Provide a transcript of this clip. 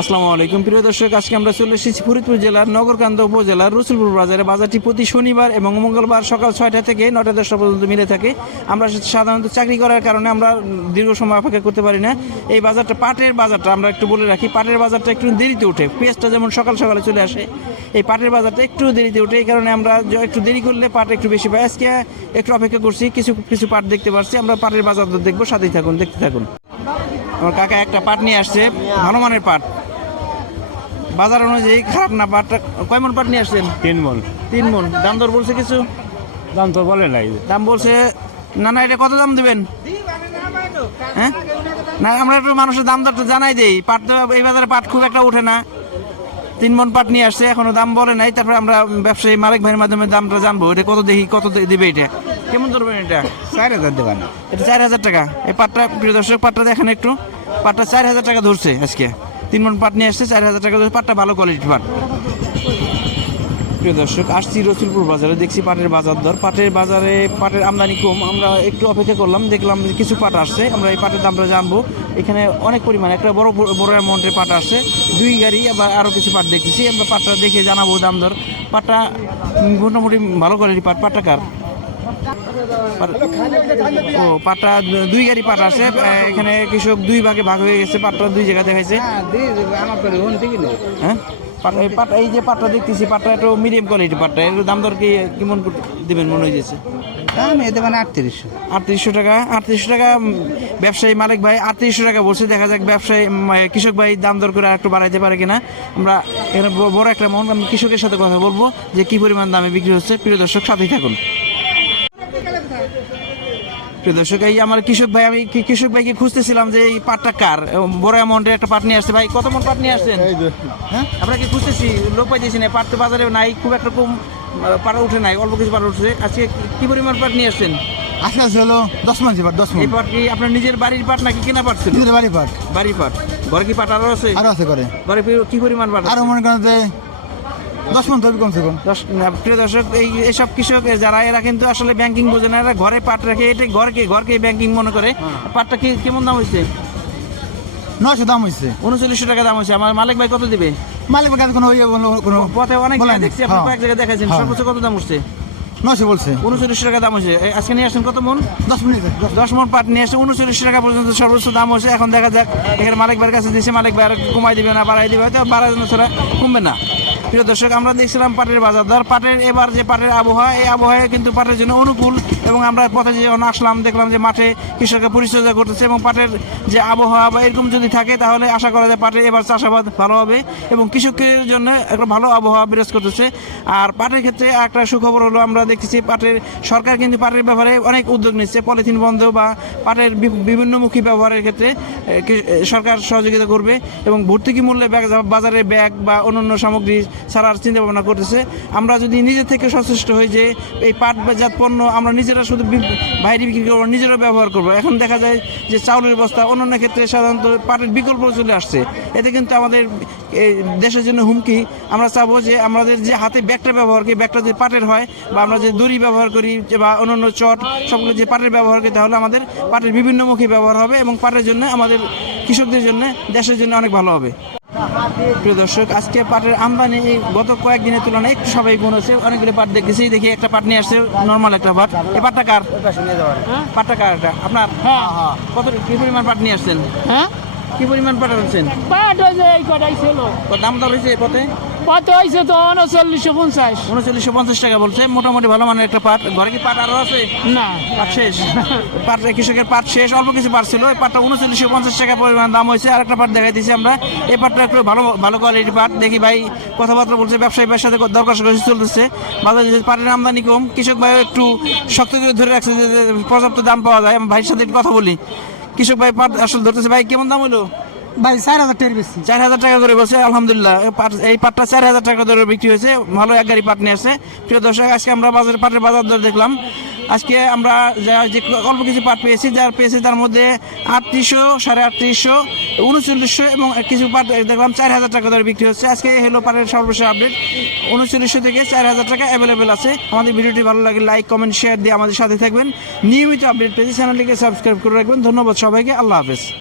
আসসালামু আলাইকুম। প্রিয় দর্শক, আজকে আমরা চলে এসেছি ফরিদপুর জেলার নগরকান্দা উপজেলার রসুলপুর বাজারে। বাজারটি প্রতি শনিবার এবং মঙ্গলবার সকাল ছয়টা থেকে নটা দশটা পর্যন্ত মিলে থাকে। আমরা সাধারণত চাকরি করার কারণে আমরা দীর্ঘ সময় অপেক্ষা করতে পারি না। এই বাজারটা, পাটের বাজারটা আমরা একটু বলে রাখি। পাটের বাজারটা একটু দেরিতে ওঠে। পেঁয়াজটা যেমন সকাল সকালে চলে আসে, এই পাটের বাজারটা একটু দেরিতে ওঠে। এই কারণে আমরা একটু দেরি করলে পাট একটু বেশি পাই। আজকে একটু অপেক্ষা করছি। কিছু কিছু পাট দেখতে পাচ্ছি আমরা পাটের বাজার দেখব। সাথেই থাকুন, দেখতে থাকুন। আমার কাকা একটা পাট নিয়ে আসছে। ভালো মানের পাট। বাজার অনুযায়ী খারাপ না পাটটা কয় মন পাট নিয়ে আসছেন? তিন মন। তিন মন। দাম দর বলছে কিছু? দাম তো বলে নাই। দাম বলছে না না এটা কত দাম দিবেন? হ্যাঁ? না আমরা একটু মানুষের দাম দরটা জানাই দেই। পাট তো এই বাজারে পাট খুব একটা ওঠে না। তিন মন পাট নিয়ে আসছে এখনও দাম বলে নাই। তারপরে আমরা ব্যবসায়ী মালিক ভাইয়ের মাধ্যমে দামটা জানব। এটা কত দেখি কত দিবে এটা? কেমন ধরবেন এটা? চার হাজার দেবেন। এটা চার হাজার টাকা। এই পাটটা প্রিয় দর্শক পাটটা দেখেন একটু। পাটটা চার হাজার টাকা ধরছে আজকে। তিন মন পাট নিয়ে আসছে, চার হাজার টাকা পাটটা ভালো কোয়ালিটির পাট। প্রিয় দর্শক, আসছি রসুলপুর বাজারে, দেখছি পাটের বাজার দর। পাটের বাজারে পাটের আমদানি কম, আমরা একটু অপেক্ষা করলাম, দেখলাম কিছু পাট আসছে, আমরা এই পাটের দামটা জানব। এখানে অনেক পরিমাণে, একটা বড় বড় অ্যামাউন্টের পাট আসছে, দুই গাড়ি আবার আরও কিছু পাট দেখতেছি, আমরা পাটটা দেখে জানাব দাম দর। পাটটা মোটামুটি ভালো কোয়ালিটির পাট, পাটটা কার? ও পাটটা দুই গাড়ি পাট আসে। এখানে কৃষক দুই ভাগে ভাগ হয়ে গেছে পাটটা দুই জায়গায় দেখাইছে। না হ্যাঁ? পাট পাট এই যে পাটটা দেখতেছি পাটটা একটু মিডিয়াম কোয়ালিটি পাটটা। এর দাম দর কি কেমন দিবেন মনে হয়েছে দাম এ দেবেন আটত্রিশশো। আটত্রিশশো টাকা আটত্রিশশো টাকা ব্যবসায়ী মালিক ভাই আটত্রিশশো টাকা বলছে। দেখা যাক ব্যবসায়ী কৃষক ভাই দাম দর করে একটু বাড়াইতে পারে কিনা। আমরা এখানে বড় একটা মন আমি কৃষকের সাথে কথা বলব যে কি পরিমাণ দামে বিক্রি হচ্ছে। প্রিয় দর্শক সাথেই থাকুন। প্রিয় দর্শক এই আমার কৃষক ভাই আমি কি- কৃষক ভাইকে খুঁজতেছিলাম যে এই পাটটা কার? বড় অ্যামাউন্টের একটা পাট নিয়ে আসছে। ভাই কত মন পাট নিয়ে আসছেন? হ্যাঁ? আমরা কি খুঁজতেছি? লোক পাইতেছি না পাট তো বাজারে নাই খুব একটা কম পাট উঠে নাই অল্প কিছু পাট উঠছে। আজকে কি- পরিমাণ পাট নিয়ে আসছেন? আজকে আছে হলো দশ মান পাট দশ এই পাট কি আপনার নিজের বাড়ির পাট নাকি কেনা পাট নিজের বাড়ি পাট। বাড়ির পাট। ঘরে কি পাট আরও আছে? আরও আছে করে ঘরে কি পরিমাণ পাট আছে? আরও মনে করেন যে দশ মান তবে কমসে কম। দশ প্রিয় দর্শক এই এইসব কৃষক যারা এরা কিন্তু আসলে ব্যাংকিং বোঝে না এরা ঘরে পাট রাখে এটা ঘরকে ঘরকে ব্যাংকিং মনে করে। পাটটা কি কেমন দাম হয়েছে নয়শো দাম হয়েছে উনচল্লিশশো টাকা দাম হয়েছে আমার মালিক ভাই কত দিবে? মালিক কাছে কোনো ইয়ে কোনো পথে অনেক দেখছি আপনি হ্যাঁ। কয়েক জায়গায় দেখাচ্ছেন হ্যাঁ। সর্বোচ্চ কত দাম উঠছে নয়শো বলছে। উনচল্লিশশো টাকা দাম হয়েছে আজকে নিয়ে আসছেন কত মন? দশ মিনিট দশ মন। পাট নিয়ে আসছে। উনচল্লিশশো টাকা পর্যন্ত সর্বোচ্চ দাম হয়েছে এখন দেখা যাক এখানে মালিক ভাইয়ের কাছে দিচ্ছে মালিক ভাই আর কমাই দিবে না বাড়াই দিবে। হয়তো বাড়ার জন্য ছাড়া কমবে না। প্রিয় দর্শক, আমরা দেখছিলাম পাটের বাজার দর পাটের এবার যে পাটের আবহাওয়া, এই আবহাওয়া কিন্তু পাটের জন্য অনুকূল। এবং আমরা পথে যখন আসলাম, দেখলাম যে মাঠে কৃষকরা পরিচর্যা করতেছে এবং পাটের যে আবহাওয়া বা এরকম যদি থাকে, তাহলে আশা করা যায় পাটের এবার চাষাবাদ ভালো হবে এবং কৃষকের জন্য একটা ভালো আবহাওয়া বিরাজ করতেছে। আর পাটের ক্ষেত্রে একটা সুখবর হলো, আমরা দেখতেছি পাটের সরকার কিন্তু পাটের ব্যাপারে অনেক উদ্যোগ নিচ্ছে। পলিথিন বন্ধ বা পাটের বিভিন্নমুখী ব্যবহারের ক্ষেত্রে সরকার সহযোগিতা করবে এবং ভর্তুকি মূল্যে বাজারে ব্যাগ বা অন্যান্য সামগ্রী ছাড়ার চিন্তা ভাবনা করতেছে। আমরা যদি নিজে থেকে সচেষ্ট হই যে এই পাট জাত পণ্য আমরা নিজেরা শুধু বাইরে বিক্রি করব, নিজেরা ব্যবহার করব। এখন দেখা যায় যে চাউলের বস্তা অন্যান্য ক্ষেত্রে সাধারণত পাটের বিকল্প চলে আসছে। এতে কিন্তু আমাদের দেশের জন্য হুমকি। আমরা চাবো যে আমাদের যে হাতে ব্যাগটা ব্যবহার করি, ব্যাগটা যদি পাটের হয় বা আমরা যে দড়ি ব্যবহার করি যে বা অন্যান্য চট, সবগুলো যে পাটের ব্যবহার করি, তাহলে আমাদের পাটের বিভিন্নমুখী ব্যবহার হবে এবং পাটের জন্য আমাদের কৃষকদের জন্য দেশের জন্য অনেক ভালো হবে। প্রিয় দর্শক আজকে পাটের আমদানি গত কয়েকদিনের তুলনায় একটু সবাই গুণ হচ্ছে। অনেকগুলো পাট দেখতেছি দেখি একটা পাট নিয়ে আসছে নর্মাল একটা পাট। এই পাটটা কার? পাটটা কার এটা? আপনার? কত কি পরিমাণ পাট নিয়ে আসছেন? হ্যাঁ? কি পরিমাণ পাট আনছেন? পাট ওই যে এই কটাই ছিল। দাম দর হয়েছে পথে কত হয়েছে তো উনচল্লিশশো পঞ্চাশ। উনচল্লিশশো পঞ্চাশ টাকা বলছে মোটামুটি ভালো মানের একটা পাট। ঘরে কি পাট আরও আছে? না। পাট শেষ? পাট কৃষকের পাট শেষ অল্প কিছু পাট ছিল। ওই পাটটা উনচল্লিশশো পঞ্চাশ টাকা পরিমাণ দাম হয়েছে। আর একটা পাট দেখাই দিয়েছি আমরা। এই পাটটা একটু ভালো ভালো কোয়ালিটির পাট। দেখি ভাই কথাবার্তা বলছে ব্যবসায়ী ভাইয়ের সাথে দর কষাকষি চলতেছে। বাজারে পাটের আমদানি কম কৃষক ভাই একটু শক্ত করে ধরে রাখছে যে পর্যাপ্ত দাম পাওয়া যায়। আমি ভাইয়ের সাথে কথা বলি। কৃষক ভাই পাট আসলে ধরতেছে। ভাই কেমন দাম হলো? ভাই, চার হাজার টাকার বেশি। চার হাজার টাকা করে বলছে আলহামদুলিল্লাহ। এই পাট- এই পাটটা চার হাজার টাকা দরে বিক্রি হয়েছে। ভালো এক গাড়ি পাট নিয়ে আসছে প্রিয় দর্শক, আজকে আমরা বাজারে পাটের বাজার দর দেখলাম। আজকে আমরা যা যে অল্প কিছু পাট পেয়েছি, যার পেয়েছি তার মধ্যে আটত্রিশশো, সাড়ে আটত্রিশশো, উনচল্লিশশো এবং কিছু পাট দেখলাম চার হাজার টাকা দরে বিক্রি হচ্ছে। আজকে হলো পাটের সর্বশেষ আপডেট উনচল্লিশশো থেকে চার হাজার টাকা অ্যাভেলেবেল আছে। আমাদের ভিডিওটি ভালো লাগে লাইক কমেন্ট শেয়ার দিয়ে আমাদের সাথে থাকবেন। নিয়মিত আপডেট পেয়েছি চ্যানেলটিকে সাবস্ক্রাইব করে রাখবেন। ধন্যবাদ সবাইকে। আল্লাহ হাফেজ।